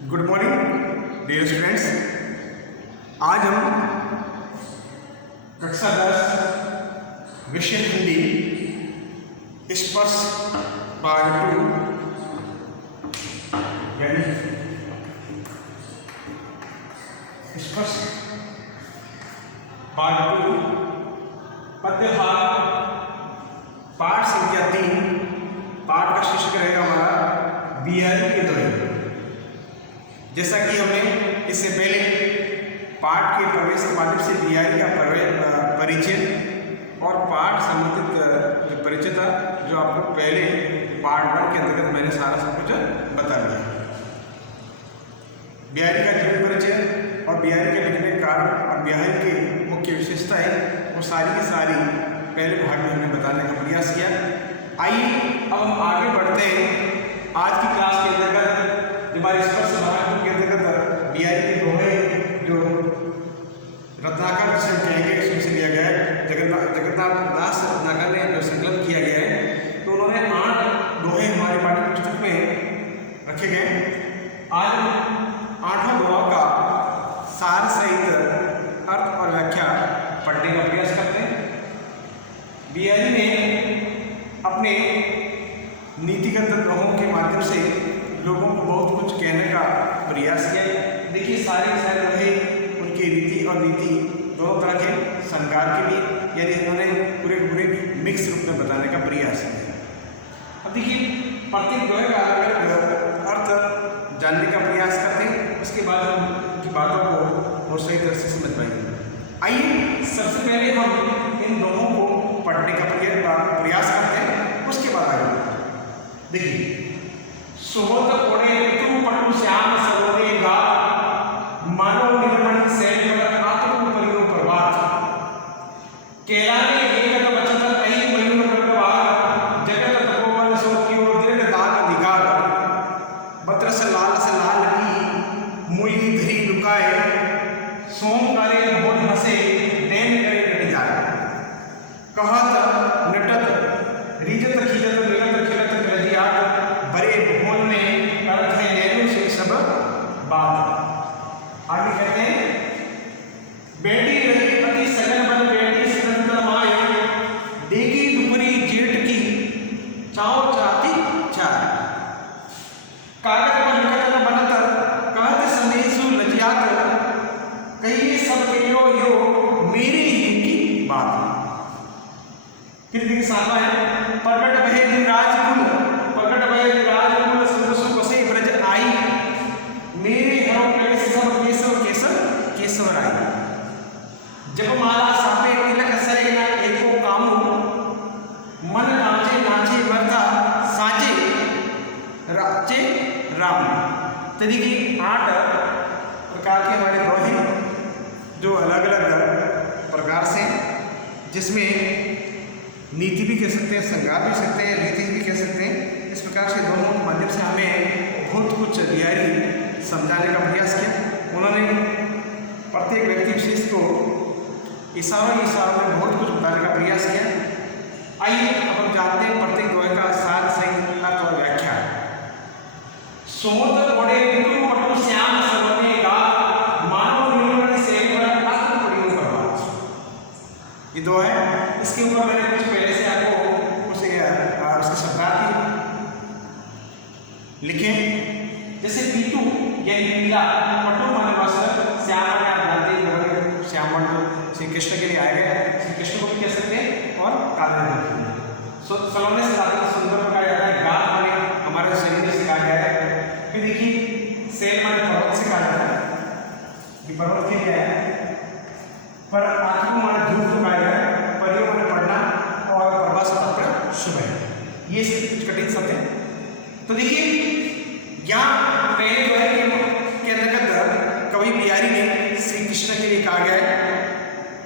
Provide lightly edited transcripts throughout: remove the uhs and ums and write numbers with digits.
Good morning dear students. आज हम कक्षा 10 विषय हिंदी स्पर्श पार्ट 2 यानी स्पर्श पार्ट 2 पद्यभाग पाठ संख्या 3। पाठ का शीर्षक रहेगा हमारा बिहारी के द्वय। जैसा कि हमने इससे पहले पाठ के प्रवेश के माध्यम से बिहारी का परिचय और पाठ संबंधित जो परिचय था जो आपको पहले पार्ट 1 के अंतर्गत मैंने सारा सब कुछ बता दिया। बिहारी का जीवन परिचय और बिहारी के लिखने के कारण और बिहारी की मुख्य विशेषताएं वो सारी की सारी पहले भाग में हमने बताने का प्रयास किया। आइए अब हम आगे बढ़ते हैं। आज की क्लास के अंतर्गत हमारे स्पर्श भाग के अंतर्गत बिहारी के दोहे जो रत्नाकर जिसे कहेंगे उसमें से लिया गया है। जगन्नाथ दास रत्नाकर ने जो संकलन किया गया है तो उन्होंने 8 दोहे हमारे पाठ्य पुस्तक में रखे गए। आज हम 8वां दोहा का सार सहित अर्थ और व्याख्या पढ़ने का प्रयास करते हैं। बिहारी ने अपने नीतिगत दोहों के माध्यम से लोगों को बहुत कुछ कहने का प्रयास किया। देखिए सारे दोहे उनकी रीति और नीति दोनों तरह के संगार के लिए यानी उन्होंने पूरे मिक्स रूप में बताने का प्रयास किया। अब देखिए प्रत्येक दोहे का अलग अर्थ जानने का प्रयास करते हैं, उसके बाद हम उनकी बातों को और सही तरह से समझ पाएंगे। आइए सबसे पहले हम इन दोनों को पढ़ने का प्रयास करते हैं, उसके बाद आगे देखिए। सुहोत कोड़े ऋतु पटु श्याम सरोदे गात मानव निर्मणि सैन्य पर आत्म परियो प्रभात केलाने एकत बचत कई मयूर प्रभात जगत तपोवन सो कियो दृढ़ दाग अधिकार बत्र से लाल की मूली धरी लुकाए सोम करे भोज हसे नैन करे नट जाए कहत नटत रिजत खिजत मिलत खिलत गलजियात बड़े भोन में अर्थ है नैनो से सब बात। आगे कहते हैं बेटी रही पति सगन बन बेटी सिकंदर माए देगी दुपरी जेठ की चाओ चाहती चार कागज पर लिखत बनत कहत संदेशु लजियात कही सब कहियो यो मेरे ही की बात। फिर देखिए सातवां है प्रगट भय राजकुल प्रगट भय राजकुल सुरसु बसे ब्रज आई मेरे हरो क्लेश सब केशव केशव केशव राय जब माला सापे तिलक सरेना एको कामु मन नाचे नाचे वर्धा साचे राचे राम। तो देखिए 8 प्रकार के हमारे दोहे जो अलग अलग प्रकार से जिसमें नीति भी कह सकते हैं, संगार भी सकते हैं, रीति भी कह सकते हैं। इस प्रकार से दोनों के माध्यम से हमें बहुत कुछ बिहारी समझाने का प्रयास किया। उन्होंने प्रत्येक व्यक्ति विशेष को इशारों में बहुत कुछ बताने का प्रयास किया। आइए अब हम जानते हैं प्रत्येक दोहे का सार सही अर्थ और व्याख्या। सोत कोड़े ऋतु पटु श्याम सरोदे गात मानव निर्मणि सैन्य पर आत्म परियो प्रभात। ये दो है, इसके ऊपर मैंने कुछ पहले से आपको उसके शब्दार्थ लिखे। जैसे पीतू यानी पीला, पटु माने वस्त्र, श्याम माने आप जानते हैं श्याम वर्ण श्री कृष्ण के लिए आया गया, श्री कृष्ण को भी कह सकते हैं और काले रंग सलोने से ज्यादा सुंदर कहा जाता है। गात माने हमारे शरीर से कहा गया है। फिर देखिए सेल माने पर्वत से कहा जाता है, ये पर्वत के लिए है। पर आत्मा माने धूप को कहा गया है, परियो माने पढ़ना और प्रभास मात्र शुभ है। ये कुछ कठिन शब्द है। तो देखिए यहाँ पहले दोहे के अंतर्गत कवि बिहारी ने श्री कृष्ण के लिए कहा गया है।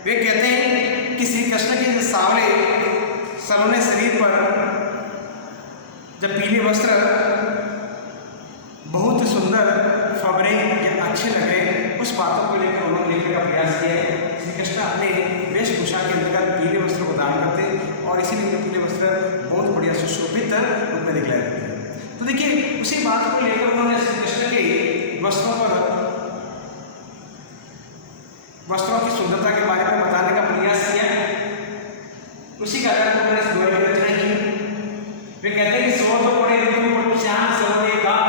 वे कहते हैं कि श्री कृष्ण के सांवले सलोने शरीर पर जब पीले वस्त्र बहुत सुंदर फबरे या अच्छे लगे, उस बातों को लेकर उन्होंने लिखने का प्रयास किया है। श्री कृष्ण अपने वेशभूषा के अंतर्गत पीले वस्त्र को दान करते और इसीलिए पीले वस्त्र बहुत बढ़िया सुशोभित रूप में दिखलाए जाते हैं। तो देखिए उसी बात को लेकर उन्होंने श्री कृष्ण के वस्त्रों की सुंदरता के बारे में बताने का प्रयास किया। उसी का मैंने इस दोहे की रचना की। वे कहते हैं कि सो तो पड़े ऋतु श्याम सरोने गात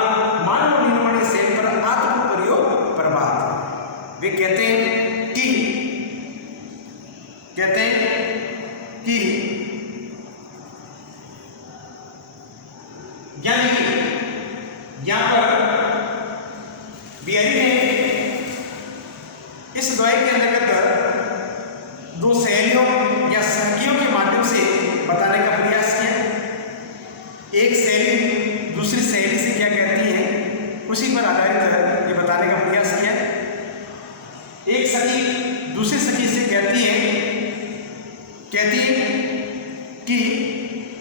मानव निर्मणे से पर आत्म प्रयोग प्रभात। वे कहते हैं कि यहाँ पर बिहारी ने इस दोहे के अंतर्गत दो शैलियों या सखियों के माध्यम से बताने का प्रयास किया। एक शैली दूसरी शैली से क्या कहती है उसी पर आधारित ये बताने का प्रयास किया। एक सखी दूसरी सखी से कहती है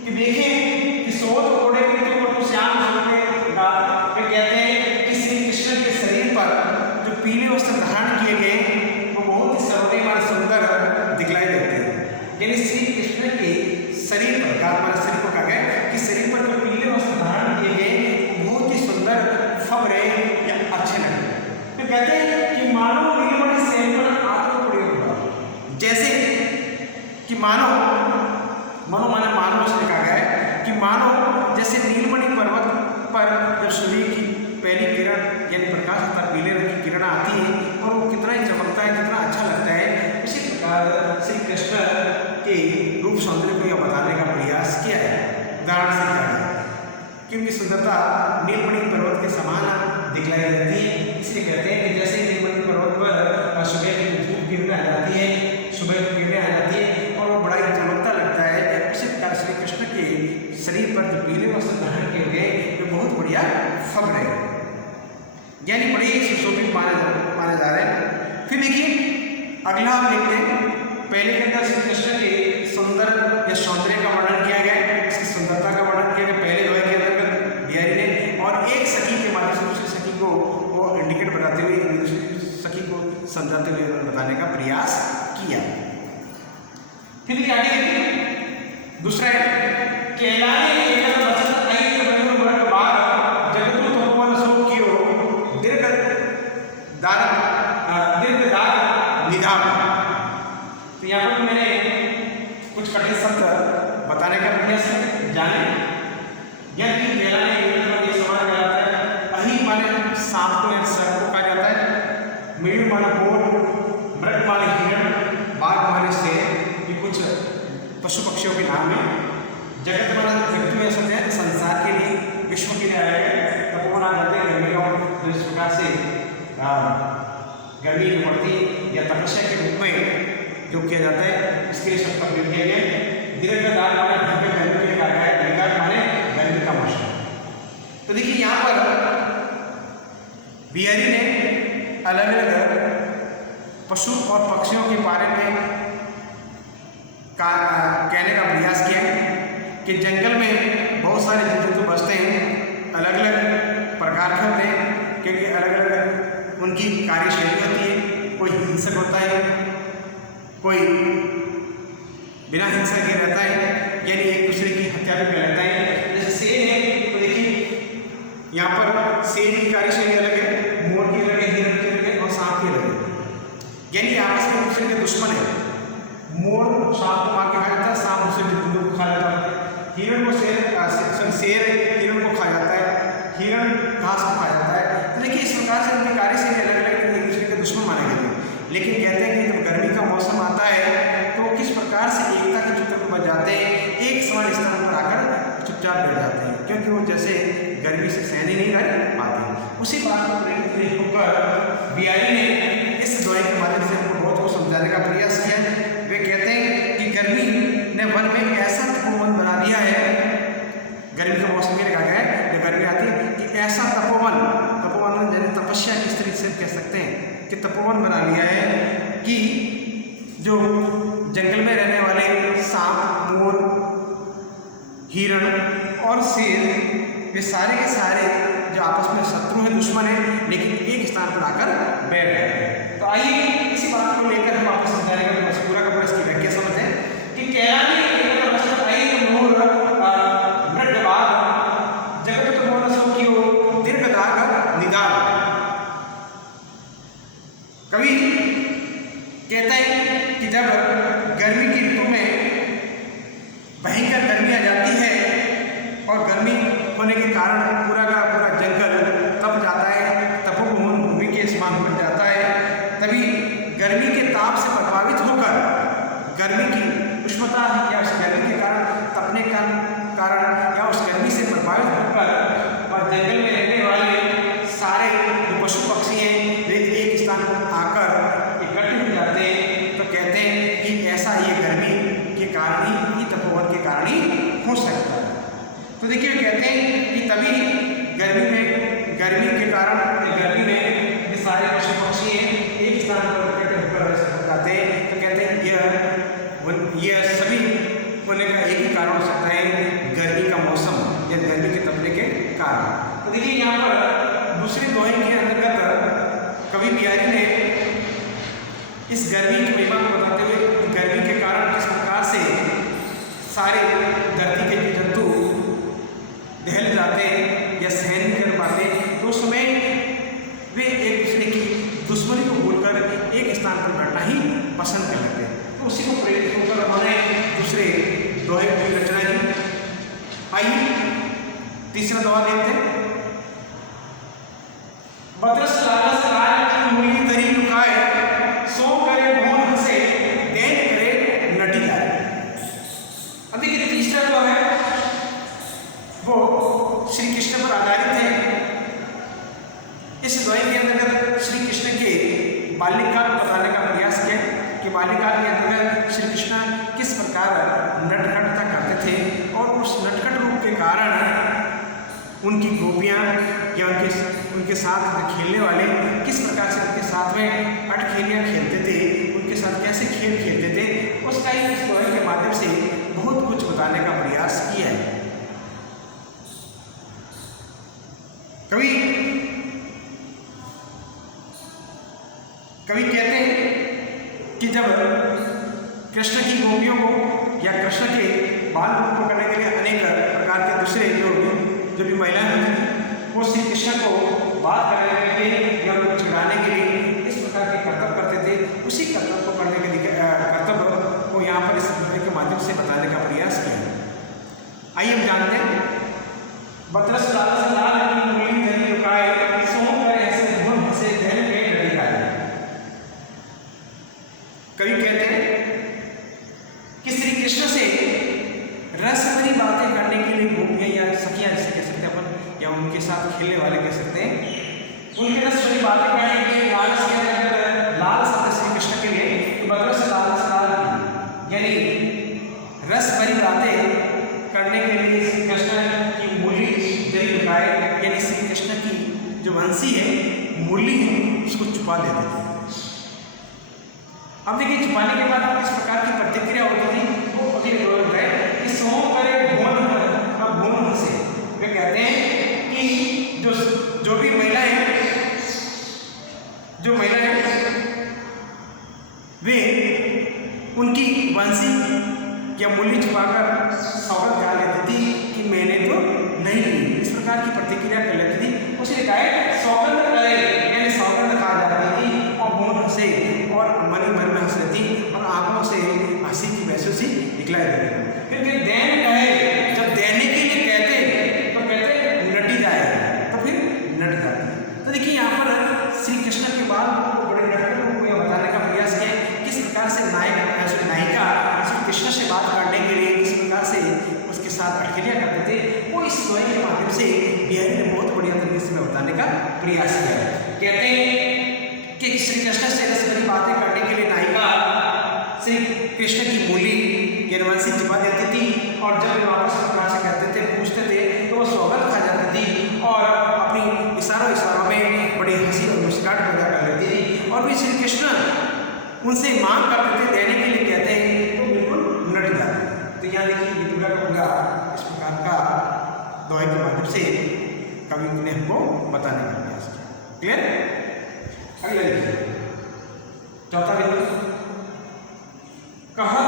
कि देखें कि सोत ओढ़े तो श्याम वे कहते हैं कि श्री कृष्ण के शरीर पर जो पीले वस्त्र धारण किए गए वो बहुत ही सर्वोत्तम सुंदर दिखलाई देते हैं। यानी श्री कृष्ण के शरीर पर शरीर को कहा गया कि शरीर पर जो पीले वस्त्र धारण किए गए बहुत ही सुंदर फब रहे या अच्छे लगे। तो कहते हैं कि मानव नीलमणि सेवन आत्म प्रयोग होगा। जैसे कि मानव से कहा गया है कि मानव जैसे नीलमणि पर्वत पर जब सूर्य की पहली किरण यानी प्रकाश तथा पीले रंग की किरण आती है और वो कितना ही चमकता है, कितना अच्छा लगता है, इसी प्रकार श्री कृष्ण के रूप सौंदर्य को यह बताने का प्रयास किया है। उदाहरण से कहा गया कि उनकी सुंदरता नीलमणि पर्वत के समान दिखलाई देती है। इसलिए कहते हैं कि जैसे नीलमणि पर्वत पर सुबह की धूप किरणें आ जाती है, और वो बड़ा ही चमकता लगता है, उसी प्रकार श्री कृष्ण के शरीर पर जो पीले वस्त्र धारण किए गए वे बहुत बढ़िया फब रहे, यानी बड़े सुशोभित माने जा रहे हैं। फिर देखिए अगला हम देखते हैं। पहले के अंदर श्री कृष्ण के सौंदर्य का वर्णन किया गया, इसकी सुंदरता का वर्णन किया गया पहले दोहे के अंदर बिहारी ने, और एक सखी के माध्यम से दूसरी सखी को वो इंडिकेट बताते हुए दूसरी सखी को समझाते हुए बताने का प्रयास किया। फिर देखिए आगे देखिए दूसरा है कहलाने तो यहाँ पर मैंने कुछ कठिन शब्द बताने का प्रयास जाने ये सवाल जाता है। अही माने सांप को या सर्प को कहा जाता है, मयूर माने मोर, मृग माने हिरण, बाघ माने शेर, ये कुछ पशु पक्षियों के नाम है। जगत माने व्यक्ति में समझे संसार के लिए विश्व के लिए आया है। तपोवन आ जाते हैं गर्मी और इस प्रकार से गर्मी में पड़ती या तपस्या के रूप में जो किया जाता है, इसके लिए शब्द का प्रयोग किया गया। दीर्घदार माने भव्य गर्मी के लिए कहा गया है, दीर्घदार माने गर्मी का मौसम। तो देखिए यहाँ पर बिहारी ने अलग अलग पशु और पक्षियों के बारे में कहने का प्रयास किया है कि जंगल में बहुत सारे जीव जंतु बसते हैं, अलग अलग प्रकार के होते हैं, क्योंकि अलग अलग उनकी कार्यशैली होती है। कोई हिंसक होता है, कोई बिना हिंसा के रहता है, यानी एक दूसरे की हत्या भी रहता है। जैसे शेर है तो देखिए यहाँ पर शेर की कार्यशैली अलग है, मोर की अलग है, हिरण की अलग है और सांप की अलग है, यानी आपस में एक दूसरे के दुश्मन है। मोर सांप को मार के खा जाता है, सांप दूसरे जंतु को खा जाता है, हिरण को शेर हिरण को खा जाता है, हिरण घास को खा जाता है। तो देखिए इस प्रकार से उनकी कार्यशैली अलग अलग एक दूसरे के दुश्मन माने गए। लेकिन कहते हैं कि जब गर्मी का मौसम आता है तो किस प्रकार से एकता के चित्र को बच जाते हैं, एक समान स्थान पर आकर चुपचाप बैठ जाते हैं, क्योंकि वो जैसे गर्मी से सहन ही नहीं कर पाते। उसी बात को प्रेरित होकर बिहारी ने इस दोहे के माध्यम से हमको बहुत कुछ समझाने का प्रयास किया। वे कहते हैं कि गर्मी ने वन में ऐसा तपोवन बना दिया है, गर्मी के मौसम के लिए कहा गया है जब गर्मी आती है कि ऐसा तपोवन यानी तपस्या किस तरीके से कह सकते हैं कि तपोवन बना लिया है कि जो जंगल में रहने वाले सांप, मोर, हिरण और शेर वे सारे के सारे जो आपस में शत्रु हैं, दुश्मन हैं, लेकिन एक स्थान पर आकर बैठ गए हैं। तो आइए इसी बात को लेकर हम आपको समझाने का पूरा का पूरा इसकी व्याख्या समझते हैं कि कहलाने तो देखिए कहते हैं कि तभी गर्मी के कारण गर्मी में ये सारे पशु पक्षी हैं एक स्थान पर इकट्ठे होकर जाते हैं। तो कहते हैं यह सभी होने का एक ही कारण हो सकता है, गर्मी का मौसम या गर्मी के तपने के कारण। तो देखिए यहाँ पर दूसरे दोहे के अंतर्गत कवि बिहारी ने इस गर्मी की महिमा को बताते हुए गर्मी के कारण किस प्रकार से सारे धरती के जंतु दहल जाते या सहन नहीं कर पाते, तो उस समय वे एक दूसरे की दुश्मनी को भूलकर एक स्थान पर बैठना ही पसंद कर लेते हैं। तो उसी को प्रेरित होकर उन्होंने दूसरे दोहे की रचना की। आइए तीसरा दोहा देखते हैं। बदरस लालस राय की मूली धरी लुकाए, सो करे मोहन हंसे देन करे नटी जाए। अब देखिए तीसरा जो है वो श्री कृष्ण पर आधारित है। इस दोहे के अंतर्गत श्री कृष्ण के बाल्यकाल को बताने का प्रयास किया कि बाल्यकाल के अंतर्गत श्री कृष्ण किस प्रकार नटखटता करते थे और उस नटखट रूप के कारण उनकी गोपियाँ या उनके साथ खेलने वाले किस प्रकार से उनके साथ में अटखेलियाँ खेलते थे, उनके साथ कैसे खेल खेलते थे, उसका ही इस दोहे के माध्यम से बहुत कुछ बताने का प्रयास किया है। कवि कहते हैं कि जब कृष्ण की गोपियों को या कृष्ण के बाल रूप को करने के लिए अनेक प्रकार के दूसरे जो भी महिलाएं होती थी वो श्री कृष्ण को बात करने के लिए या उनको चिढ़ाने के लिए इस प्रकार के कर्तव्य करते थे। उसी कर्तव्य को करने के लिए कर्तव्य को यहाँ पर इस दोहे के माध्यम से बताने का प्रयास किया। आइए हम जानते हैं। बदरस लालस लाल की मूली धरी लुकाए, सो करे ऐसे मोहन हंसे देन करे नटी जाए। कवि कहते हैं कि श्री कृष्ण से रस भरी बातें करने के लिए गोपियाँ या सखियाँ जिसे कह सकते हैं अपन, या उनके साथ खेलने वाले कह सकते हैं, उनके रस भरी बातें करने के लिए लालस के अंदर लाल शब्द श्री कृष्ण के लिए तो बदरस लालस लाल यानी रस भरी बातें करने के लिए श्री कृष्ण की मूली धरी लुकाए यानी श्री कृष्ण की जो वंशी है मूली है उसको छुपा देते थे। अब देखिए छुपाने के बाद किस प्रकार की प्रतिक्रिया होती थी वो अभी कि सो करे भून से वे कहते हैं कि जो भी महिलाएं वे उनकी वंशी या मूली छुपाकर स्वागत कर लेती थी कि मैंने तो नहीं ली, इस प्रकार की प्रतिक्रिया कर लेती थी। उसने कहा सौगंध करे यानी सौगंध खा जाती थी और भून हंसे और मन ही मन में हंस लेती और आंखों से हंसी की महसूसी दिखलाई देती। फिर देन कहे, जब देने के लिए कहते तो कहते नटी जाए, तो फिर नट जाती। तो देखिए यहाँ पर श्री कृष्ण के बाद वो बड़े नटखट रूप में बताने का प्रयास किया किस प्रकार से नायिका श्री कृष्ण से बात करने के लिए किस प्रकार से उसके साथ अटखेलियाँ करते थे। वो इस दोहे के माध्यम से बिहारी ने बहुत बढ़िया तरीके से बताने का प्रयास किया। कहते हैं कि श्री कृष्ण से रस भरी बातें करने के लिए नायिका श्री कृष्ण की मूली यानी वंशी छिपा देती थी और जब वापस प्रकार से कहते थे पूछते थे तो वो सौगंध खा जाती थी और अपनी इशारों में बड़ी हंसी और मुस्कुराहट पैदा कर लेती थी। और भी श्री कृष्ण उनसे मांग करते थे, देने के लिए कहते हैं तो बिल्कुल नट जाते। तो यहाँ देखिए ये पूरा का पूरा इस प्रकार का दोहे के माध्यम से कवि ने हमको बताने का प्रयास किया। क्लियर? अगले देखिए चौथा बिंदु, कहा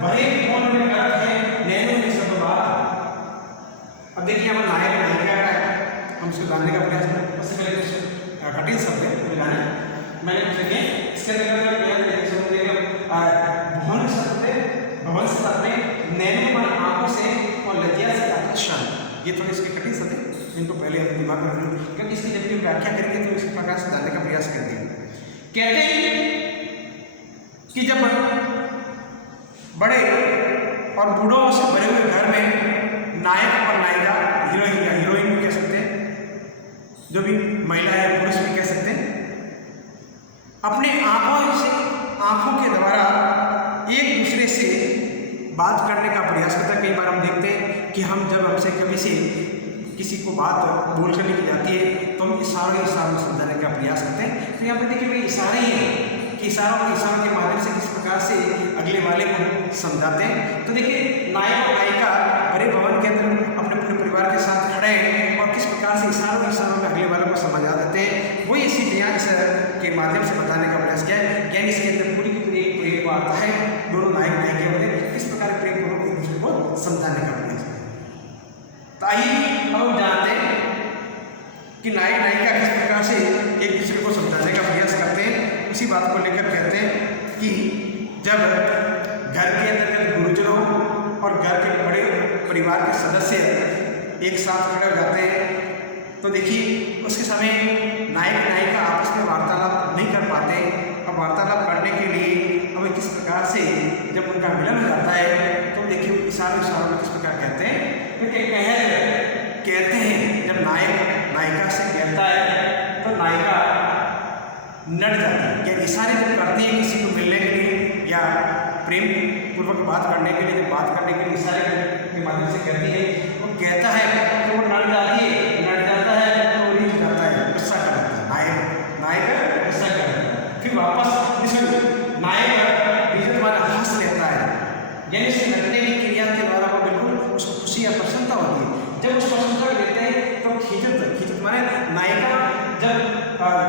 भरे कौन में अर्थ है नैनो में सब बात। अब देखिए हमारा नायक नायिका है, हम इसको जानने का प्रयास करें। सबसे पहले कुछ कठिन शब्द है जाने मैंने पूछे इसके भवन शब्द में नैनो मन आंखों से और लज्जा से आकर्षण, ये थोड़े इसके कठिन शब्द है जिनको पहले हम दिमाग में रखेंगे क्योंकि इसकी जब भी व्याख्या करेंगे तो इस प्रकार से जानने का प्रयास करते हैं। कहते हैं कि जब बड़े और बूढ़ों से भरे हुए घर में नायक और नायिका, हीरोइन या हीरोइन भी कह सकते हैं, जो भी महिला या पुरुष भी कह सकते हैं, अपने आंखों के द्वारा एक दूसरे से बात करने का प्रयास करता है। कई बार हम देखते हैं कि हम जब हमसे कभी से किसी को बात बोल करने की जाती है तो हम इशारों में समझाने का प्रयास करते हैं। तो यहाँ पर देखिए भाई इशारे ही हैं कि इशारों के माध्यम से किस प्रकार से अगले वाले को समझाते हैं। तो देखिए नायक और नायिका बड़े भवन के अंदर अपने पूरे परिवार के साथ खड़े हैं और किस प्रकार से इशारों में अगले वालों को समझा देते हैं, वही इसी बयान के माध्यम से बताने का प्रयास किया है। यानी इसके अंदर पूरी की पूरी एक प्रेम आता है दोनों नायक नायिका में, किस प्रकार प्रेम पूर्वक एक दूसरे को समझाने का प्रयास है। तो आइए हम जानते हैं कि नायक नायिका किस प्रकार से एक दूसरे को समझाने का प्रयास करते हैं। उसी बात को लेकर कहते हैं कि जब घर के अंतर्गत गुरुजनों और घर के बड़े परिवार के सदस्य एक साथ खड़े हो जाते हैं तो देखिए उसके समय नायक नायिका आपस में वार्तालाप नहीं कर पाते और वार्तालाप करने के लिए हमें किस प्रकार से जब उनका मिलन हो जाता है तो देखिए इशारों में किस प्रकार कहते हैं, तो कहते हैं जब नायक नायिका से कहता है तो नायिका नट जाती है। या इशारे जब करती है किसी को मिलने के लिए या प्रेम पूर्वक बात करने के लिए, जब बात करने के लिए इशारे के माध्यम से कहती है वो कहता है तो वो नट जाती है, नट जाता है तो रिझ जाता है, गुस्सा कर जाता है नायक गुस्सा कर जाता है। फिर वापस इसमें नायक रिझत वाला हंस लेता है, यानी इसे नटने की क्रिया के द्वारा वो बिल्कुल उसको खुशी या प्रसन्नता होती है। जब उस प्रसन्नता लेते हैं तो खिंचत माने नायिका जब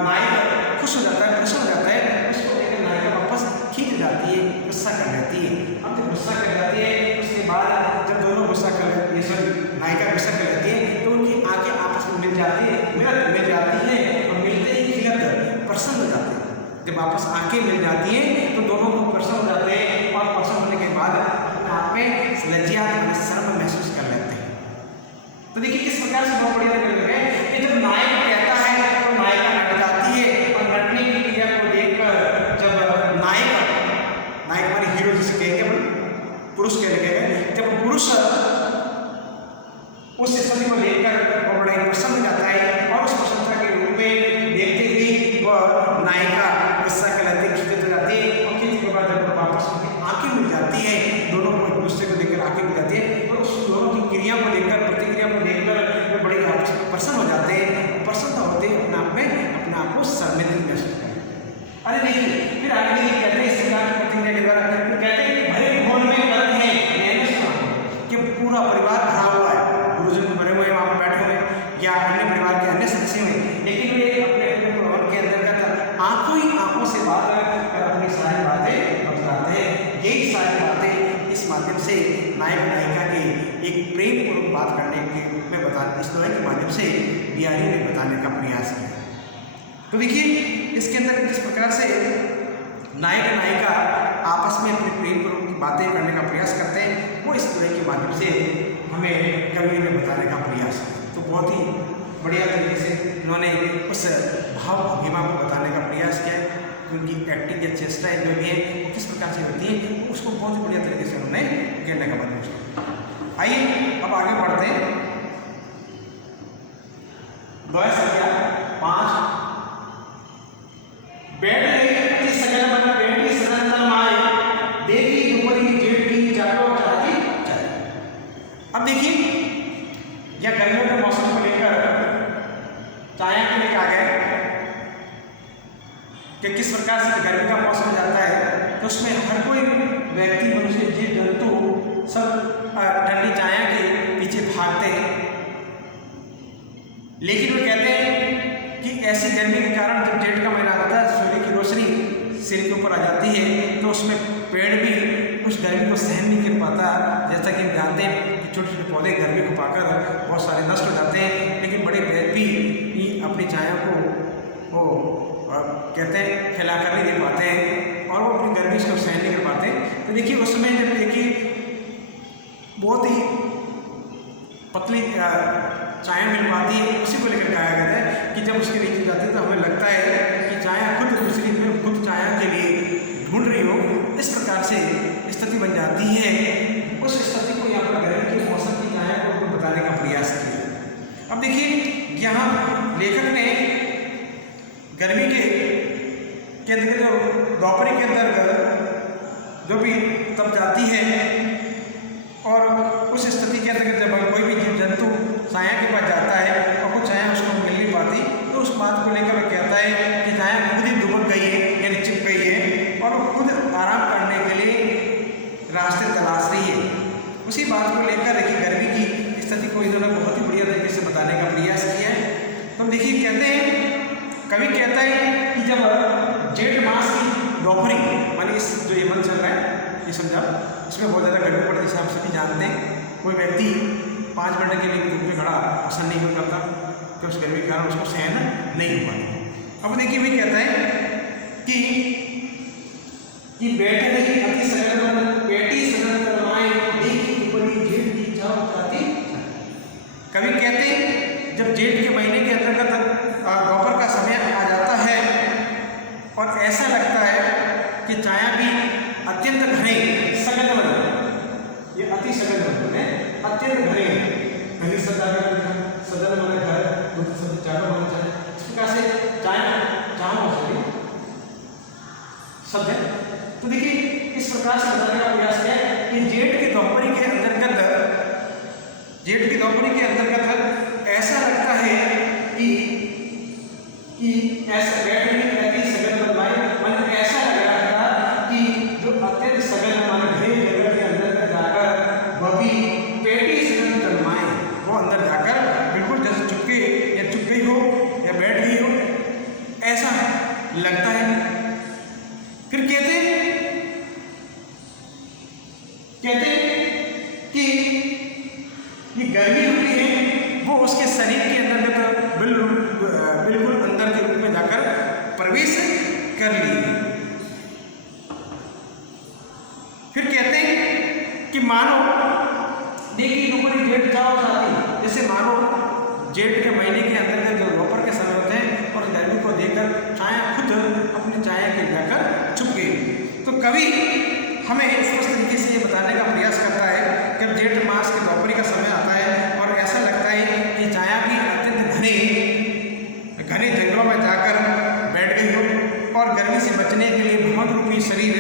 नायक खुश हो जाता है, प्रसन्न हो जाता है, उसको लेकर नायिका वापस खींच जाती है, गुस्सा कर लेती है। अब जब गुस्सा कर जाती है उसके बाद जब दोनों गुस्सा कर लेती है, सॉरी नायिका गुस्सा कर लेती है तो उनकी आंखें आपस में मिल जाती है और मिलते ही खिलत प्रसन्न हो जाते हैं। जब आपस आंखें मिल जाती हैं तो दोनों को प्रसन्न हो जाते हैं और प्रसन्न होने के बाद अपने आप में लज्जा शर्म महसूस कर लेते हैं। तो देखिए किस प्रकार से बहुत बढ़िया है कि जब नायक कहता है तो नायिका नट जाती है और नटने की क्रिया को देखकर जब नायक माने हीरो जिसे कहेंगे पुरुष कह लगे, जब पुरुष उस स्थिति को देखकर वो बड़ा प्रसन्न हो जाता है और उस प्रसन्नता के रूप में देखते ही वह नायिका गुस्सा कर लेती है, खिंचत हो जाती है और खिंचने के बाद जब वापस उनकी आंखें मिल जाती है, दोनों को एक दूसरे को देखकर आंखें मिल जाती है और उस दोनों की क्रिया को देखकर प्रतिक्रिया को देखकर वे बड़ी आपस में प्रसन्न हो जाते हैं। प्रसन्न होते हैं अपने आप को शर्मिंदगी महसूस करते हैं। अरे नहीं, फिर आगे देखिए कहते हैं इस प्रकार की प्रतिक्रिया के द्वारा कहते हैं कि भरे भवन में गर्द है, मैंने सुना कि पूरा परिवार भरा हुआ है, गुरुजन भरे हुए वहाँ पर बैठे हुए या अन्य परिवार के अन्य सदस्य हुए, लेकिन वे अपने भवन के अंतर्गत आंखों से बात कर अपनी सारी बातें बतलाते हैं। यही सारी बातें इस माध्यम से नायक नायिका के एक प्रेम पूर्वक बात करने के रूप में बताने, इस तरह के माध्यम से बिहारी ने बताने का प्रयास किया। तो देखिए इसके अंदर किस प्रकार से नायक नायिका आपस में अपने प्रेम पूर्वक बातें करने का प्रयास करते हैं, वो इस तरह के माध्यम से हमें कवि ने बताने का प्रयास किया। तो बहुत ही बढ़िया तरीके से उन्होंने उस भाव भंगिमा को बताने का प्रयास किया, उनकी एक्टिंग या चेष्टाएं जो भी है वो किस प्रकार से होती है उसको बहुत ही बढ़िया तरीके से उन्होंने कहने का प्रयास किया। आइए अब आगे बढ़ते हैं। द्वय संख्या 5 बैठ गई सगन मन बैठी सनंता माए देखी ऊपरी जेठी जाको चाहती चाहे। अब देखिए यह गर्मियों के मौसम को लेकर चाय के लिए आ गए कि किस प्रकार से गर्मी का मौसम जाता है तो उसमें हर कोई व्यक्ति मनुष्य जीव जंतु सब ठंडी चाय के पीछे भागते हैं, लेकिन वे कहते हैं कि ऐसी गर्मी के कारण जब जेठ का महीना आता है सूर्य की रोशनी सिर के ऊपर आ जाती है तो उसमें पेड़ भी उस गर्मी को सहन नहीं कर पाता। जैसा कि हम जानते हैं कि छोटे छोटे पौधे गर्मी को पाकर बहुत सारे नष्ट हो जाते हैं, लेकिन बड़े पेड़ भी अपनी छाया को वो कहते हैं फैला कर नहीं दे पाते हैं और वो अपनी गर्मी को सहन नहीं कर पाते। तो देखिए उस समय जब देखिए बहुत ही पतली छाया मिल पाती है, उसी को लेकर कहा गया है कि जब उसके नीचे जाते हैं तो हमें लगता है कि छाया खुद दूसरी में खुद छाया के लिए ढूंढ रही हो, इस प्रकार से स्थिति बन जाती है। उस स्थिति को यहाँ पर गर्मी के मौसम की छाया को बताने का प्रयास किया। अब देखिए यहाँ लेखक ने गर्मी के अंदर जो दोपहरी के अंदर जो भी तब जाती है उसी बात को लेकर देखिए गर्मी की स्थिति को इन्होंने बहुत ही बढ़िया तरीके से बताने का प्रयास किया है। तो देखिए कहते हैं, कवि कहता है कि जब जेठ मास की दोपहरी, मानी इस जो ये मंथ चल रहा है ये समझा, इसमें बहुत ज़्यादा गर्मी पड़ती है, जैसे आप सभी जानते हैं। कोई व्यक्ति 5 मिनट के लिए धूप में खड़ा पसंद नहीं करता, तो उस गर्मी के कारण उसको सहन नहीं हो पाता। अब देखिए वही कहता है कि बैठे नहीं अति सगन बेटी सगन करवाए देखी ऊपरी जेठ की जाओ जाती। कवि कहते हैं जब जेठ के महीने के अंतर्गत दोपहर का समय आ जाता है और ऐसा लगता है कि छाया भी अत्यंत घने सघन बन, ये अति सघन बन है, अत्यंत घने घनी सदन मन घर चारों मन चाहे, इस प्रकार से चाहे हो सके सत्य। तो देखिए इस प्रकार से बताने का प्रयास किया कि जेठ की दोपहरी के अंतर्गत ऐसा लगता है कि ऐसा बैठ नहीं रहती सगन बनवाई, मतलब ऐसा लग रहा था कि जो अत्यंत सगन मान घने जगह के अंदर जाकर वह भी पेटी सगन बनवाए, वो अंदर जाकर बिल्कुल जैसे चुप गई हो या बैठ गई हो, ऐसा लगता है। फिर कहते हैं कि ये गर्मी होती है वो उसके शरीर के अंदर बिल्कुल अंदर के रूप में जाकर प्रवेश कर ली। फिर कहते हैं कि मानो देखिए ऊपरी जेठ जाओ जाती, जैसे मानो जेठ के महीने के अंदर जो दोपहर के समय होते हैं और गर्मी को देखकर छाया खुद अपनी छाया के जाकर छुप गई। तो कवि हमें स्पष्ट तरीके से ये बताने का प्रयास करता है कि जब जेठ मास के दोपहरी का समय आता है और ऐसा लगता है कि छाया भी अत्यंत घने जंगलों में जाकर बैठ गई हो और गर्मी से बचने के लिए भ्रमण रूपी शरीर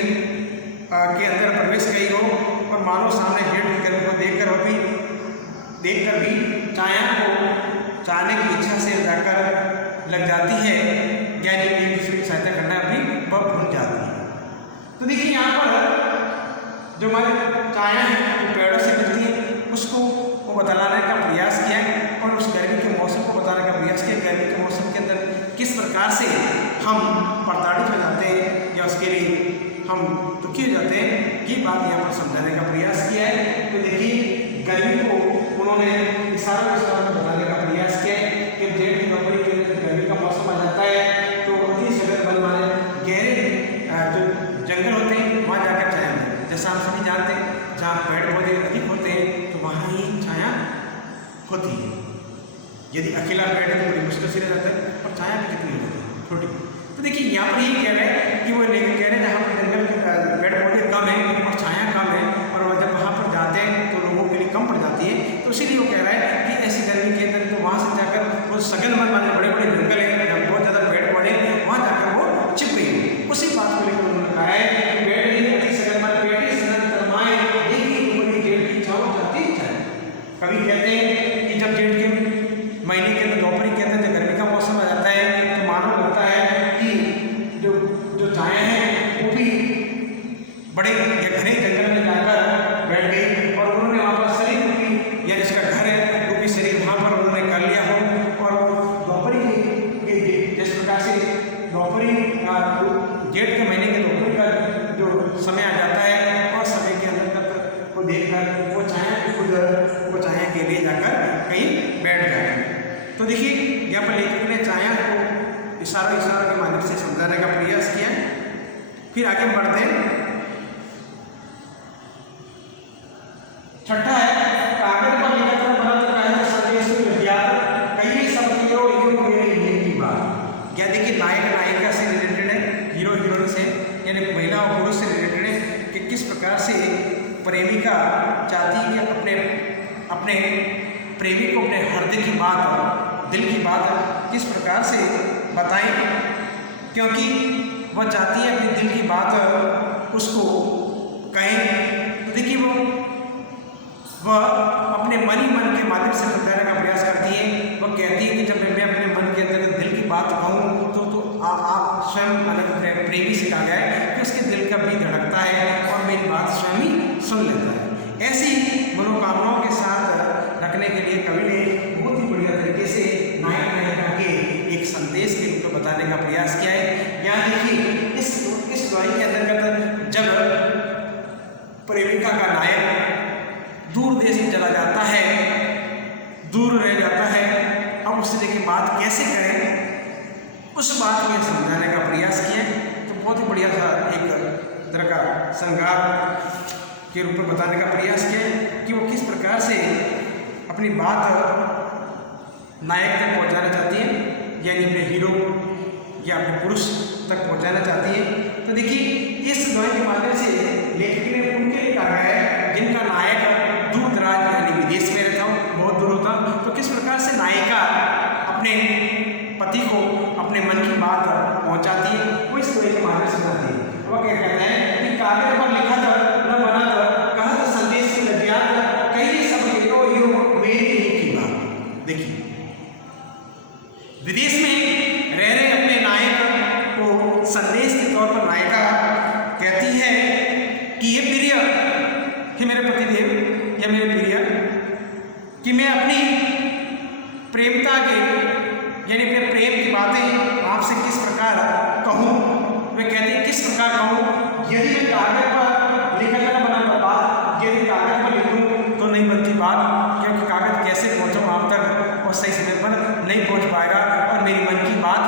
के अंदर प्रवेश गई हो, और मानो सामने जेठ की गर्मी को देखकर भी छाया को चाहने की इच्छा से जाकर लग जाती है, यानी एक दूसरे की सहायता करना भी वह भूल जाती है। तो देखिए यहाँ पर जो हमारी छाया है वो पेड़ों से मिलती है, उसको वो बताने का प्रयास किया और उस गर्मी के मौसम को बताने का प्रयास किया। गर्मी के मौसम के अंदर किस प्रकार से हम प्रताड़ित हो जाते हैं या उसके लिए हम दुखी हो जाते हैं, ये बात यहाँ पर समझाने का प्रयास किया है। तो देखिए गर्मी को उन्होंने इशारा में बताने का प्रयास किया है कि जेठ की दोपहरी के गर्मी का मौसम आ जाता है तो अति सघन वन वाले गहरे जो जंगल होते हैं वहाँ जाकर छाया मिलती है। जैसा आप सभी जानते हैं जहाँ पेड़ पौधे अधिक होते हैं तो वहाँ ही छाया होती है। यदि अकेला पेड़ है तो बड़ी मुश्किल से रह जाता है, और छाया भी कितनी होती है छोटी। तो देखिए यहाँ पर ये कह रहे हैं कि वो लेकर कह रहे हैं जहाँ पर जंगल पेड़ पौधे कम है और छाया कम है, और वह जब वहाँ पर जाते हैं तो लोगों के लिए कम पड़ जाती है, तो इसीलिए वो कह रहा है कि ऐसी गर्मी के अंदर तो वहाँ से जाकर वो सघन वन वाले बड़े बड़े जंगल है जब बहुत ज़्यादा पेड़ पौधे वहाँ जाकर वो छिप गई। उसी बात को लेकर उन्होंने कहा है कि पेड़ नहीं अति सघन वन पेटी सघन करमाए देखी ऊपरी जेठ की छाव जाती है। कवि कहते हैं कि जब जेठ के महीने के अंदर दोपहरी के अंदर जब गर्मी का मौसम आ जाता है तो मालूम होता है कि जो छाया है वो भी बड़े या घने जंगल में जाकर बैठ गई, और उन्होंने वहाँ पर शरीर रूपी या जिसका घर है रूपी शरीर वहाँ पर उन्होंने कर लिया हो, और दोपहरी के जिस प्रकार से दोपहरी जेठ के महीने के दोपहरी का जो समय आ जाता है और समय के अंदर को देखकर वो छाया के लिए जाकर कहीं बैठ जाए। तो देखिए यहाँ पर लेखक ने छाया को इशारों के माध्यम से समझाने का प्रयास किया। फिर आगे बढ़ते हैं। छठा है कागज पर निकटतम भरत कहे संदेश विद्यात कई सब हीरो मेरे ये की बात। क्या देखिए नायक नायिका से रिलेटेड है, हीरो हीरोइन से यानी महिला और पुरुष से रिलेटेड है कि किस प्रकार से प्रेमिका चाहती है कि अपने प्रेमी को अपने हृदय की बात दिल की बात किस प्रकार से बताएं, क्योंकि वह चाहती है अपने दिल की बात उसको कहें। तो देखिए वह अपने मन ही मन के माध्यम से बताने का प्रयास करती है। वह कहती है कि जब मैं अपने मन के अंदर दिल की बात कहूँ तो आप स्वयं अलग प्रेमी से कहा गया है कि उसके दिल का भी धड़कता है और मेरी बात स्वयं ही सुन लेता है। ऐसी बात कैसे करें, उस बात को समझाने का प्रयास किया। तो बहुत ही बढ़िया सा एक तरह का श्रृंगार के रूप में बताने का प्रयास किया कि वो किस प्रकार से अपनी बात नायक तक पहुंचाना चाहती है, यानी अपने हीरो या अपने पुरुष तक पहुंचाना चाहती है। तो देखिए इस ड्राइंग के माध्यम से लेखक ने उनके लिए कहा है जिनका नायक दूर दराज यानी विदेश में रहता हो, बहुत दूर होता, तो किस प्रकार से नायिका अपने पति को अपने मन की बात पहुंचाती है, वो इस ड्राइंग के माध्यम से बनाती है। वो क्या कहते हैं कि कागज पर लिखा था न बना था, कहा था संदेश की लज्जात, कहिए सब लिखो यो मेरी ही की बात। देखिए विदेश में रह रहे अपने नायक को संदेश के तौर पर नायिका कहती है कि ये प्रिय, कि मेरे पतिदेव या मेरे प्रिय, कि मैं अपनी प्रेमता के यानी अपने प्रेम की बातें आपसे किस प्रकार कहूँ। वे कहते हैं किस प्रकार कहूँ, यदि मैं कागज पर लिखा जाना बना बात, यदि कागज पर लिखूँ तो नहीं बनती बात, क्योंकि कागज कैसे पहुँचाऊँ आप तक और सही समय पर नहीं पहुँच पाएगा और मेरी मन की बात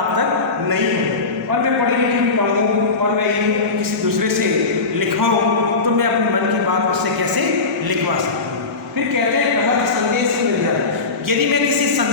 आप तक नहीं है। और मैं पढ़ी लिखी भी कहूँ और मैं किसी दूसरे से लिखवाऊँ तो मैं अपने मन की बात उससे कैसे लिखवा सकूँ। फिर कहते हैं कहा संदेश मिल जाए, यदि मैं किसी संदेश